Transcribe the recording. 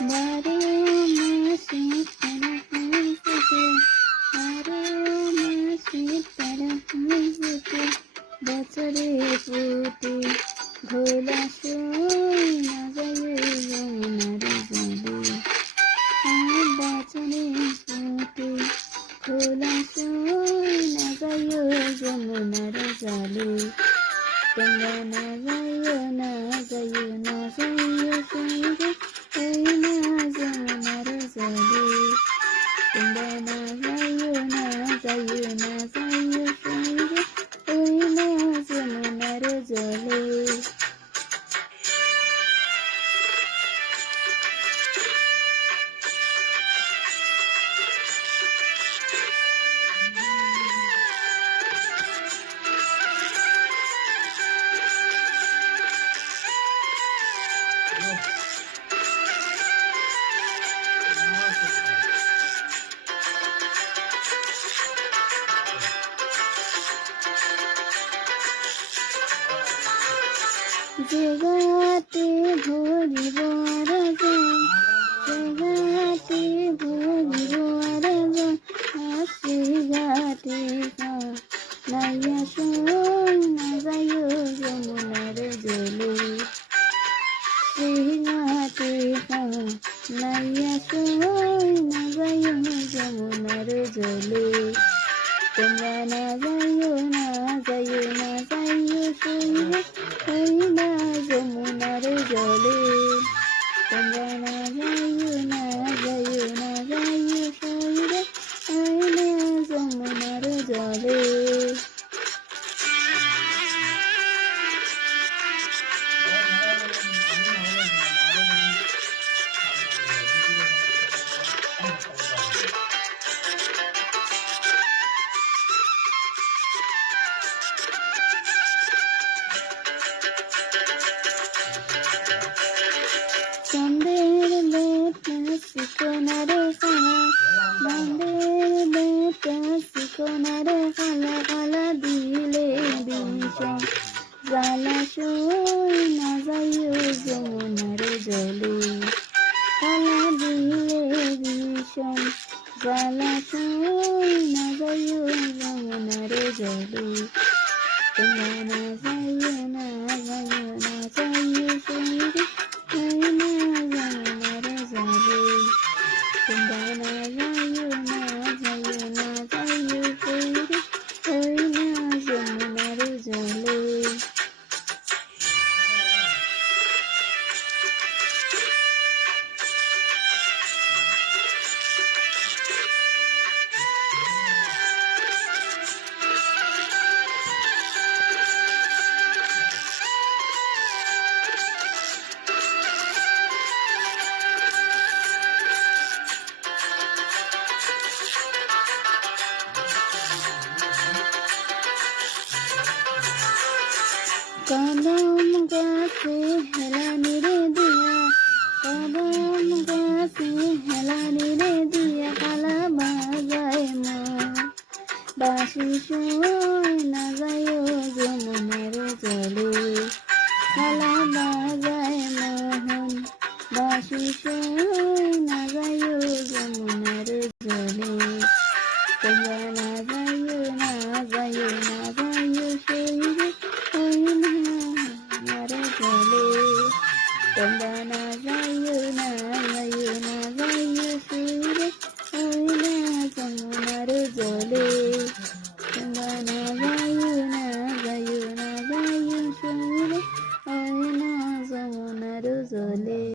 বারো মাসে তেরো ফুল ফোটে, বারো মাসে তেরো ফুল ফোটে, বছরে ফুটে ঘোলা সই না যায় যমুনার জলে। আর বছরে ফুটে ঘোলা সই না যায় যমুনার জলে। তোমরা না যাইও না যাইও না যাইও সঙ্গে ওই না যমুনার জলে। তোমরা না যাইও না যাইও না যাইও সঙ্গে ওই না যমুনার জলে। জেগাতে ভরিব আরাজন, জেগাতে ভরিব আরাজন, আসি ঘাটে নাইয়া সই না যাইও যমুনার জলে। ঘাটে নাইয়া সই না যাইও যমুনার জলে। তোমরা না যাইও না যাইও না যাইও সইরে ওই না যমুনার জলে। তোমরা না যাইও না যাইও না যাইও সইরে ওই না যমুনার জলে। চাঁদের বেটা শিকোনারে খালা, চাঁদের বেটা শিকোনারে খালা, খালা দিলে বিষম জ্বালা সই না যাইও যমুনার জলে। খালা দিলে বিষম জ্বালা সই না যাইও যমুনার জলে। তোমরা না যাইও না যাইও না যাইও সইরে ওই না যমুনার জলে। তোমরা না যাইও না যাইও না যাইও সইরে ওই না যমুনার জলে। কদম গাছে হেলানি রে দিয়া, কদম গাছে হেলানি রে দিয়া, কালা বাজায় মন বাঁশি সই না যাইও যমুনার জলে। কালা বাজায় মোহন বাঁশি সই না যাইও যমুনার জলে।